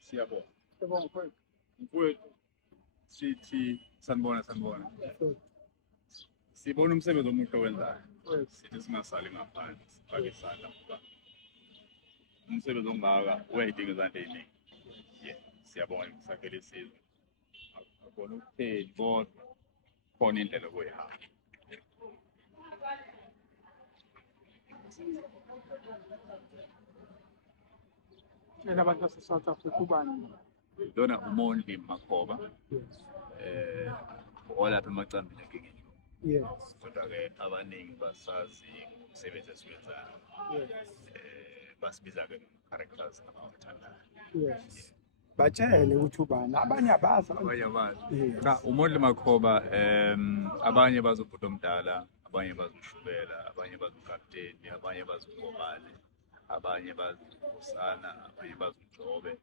Siyabonga mfowethu, sithi sanibona. Sibona umsebenzi omuhle owenzayo, sithi singasali ngaphandle sifake isandla ngoba umsebenzi ongaka uyayidinga izandla ey'ningi. Siyabonga ngisakhele isizwe, akubona ukutheni kodwa khona indlela okuyihamba. Abantu base-South Africa ubani? Lona uMondli Makhoba, olapha eMacambini eGingeni. Yes. Kodwa-ke abaningi basazi ngomsebenzi esiwenzayo, basibiza-ke characters abawathandayo. Yes. Batshele ukuthi ubani, abanye abazi. uMondli Makhoba, abanye bazi uBhuti Omdala, abanye bazi uShubela, abanye bazi uKapteni, abanye bazi uNgomane, abanye bazi uNkosana, abanye bazi uNjobe.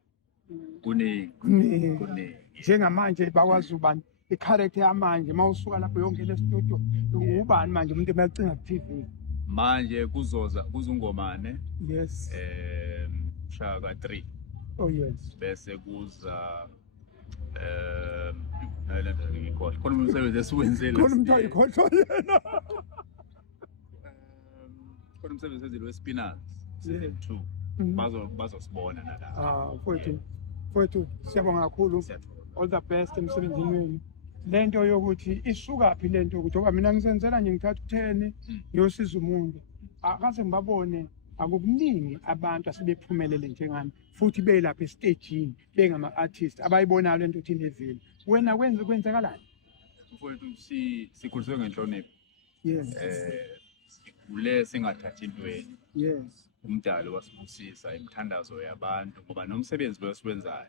Kuningi. Njengamanje bakwazi ubani i-character yamanje mawusuka lapho yongena e-studio ubani manje umuntu emacinga ku-TV manje kuza uNgomane. Yes. Shaka 3. Oh yes. Bese kuza khona umsebenzi esiwenzile. Khona umuntu ayikhohlwa yena. Khona umsebenzi ezilo wespinals season 2. Bazosibona nalapha. Mfowethu siyabonga kakhulu. All the best emsebenzini wenu. Lento yokuthi isukaphi lento ukuthi ngoba mina ngisenzela nje ngithatha 10 ngiyosiza umuntu. Akaze ngibabone akukuningi abantu asebephumelele njengami futhi belapha estagini bengama-artist abayibonayo lento ukuthi inevile. Wena kwenzakalani? Mfowethu sikhuliswe ngenhlonipho. Yes. Sikhule singathathi intweni. Yes. Umdalo wasibusisa imithandazo yabantu ngoba nomsebenzi lo siwenzayo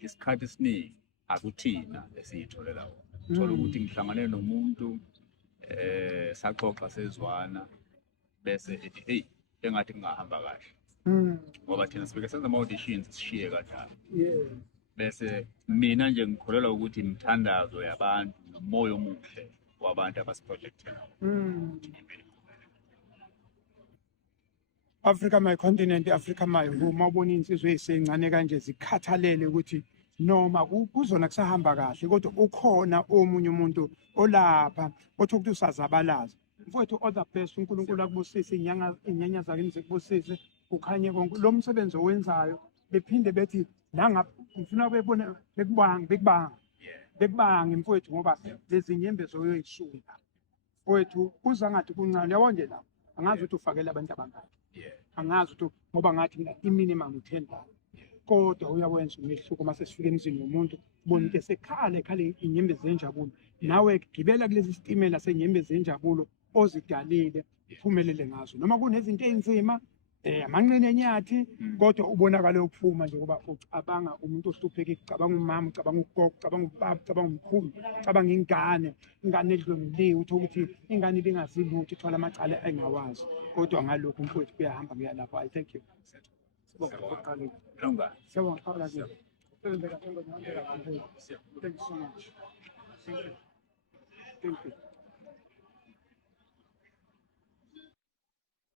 isikhathi esiningi akuthina esiyitholela wona. Thola ukuthi ngihlangane nomuntu saxoxa sezwana bese ethi hey engathi ngahamba kahle. Ngoba thina sibeke senza ama-auditions sishiye kanjalo. Bese mina nje ngikholelwa ukuthi imithandazo yabantu nomoya omuhle wabantu abasiprojectela. Africa my continent, Africa my home. Mawubona insizwe ezisencane kanje zikhathalele ukuthi noma kuzona kusahamba kahle kodwa ukhona omunye umuntu olapha othi ukuthi usazabalaza. Mfowethu all the best, uNkulunkulu akubusise inyanya zakini zikubusise ukhanye konke lo msebenzi owenzayo bephinde bethi la ngifuna bebone bekubange mfowethu ngoba lezi nyembe zoyoyisula. Mfowethu kuza ngathi kuncane yabo nje la angazi ukuthi ufakele abantu abangaki. Angazi ukuthi ngoba ngathi i-minimum 10. Kodwa uyawenza umehluko mase sifika emzini womuntu ubona ukuthi esekhale inyembe zenjabulo nawe gibela kulezi sitimela senyembe zenjabulo ozidalile uphumelele ngazo noma kunezinto ezinzima amanqine enyathi kodwa ubonakala ukuphuma nje ngoba ucabanga umuntu ohlupheka icabanga umama ucabanga ugogo ucabanga ubaba ucabanga umkhulu ucabanga ingane edlongiliwe uthi ukuthi ingane ibingazi lutho ithola amacala engawazi kodwa ngalokho mfowethu kuyahamba kuyalapho. I thank you. Siyabonga. Thank you so much. Thank you.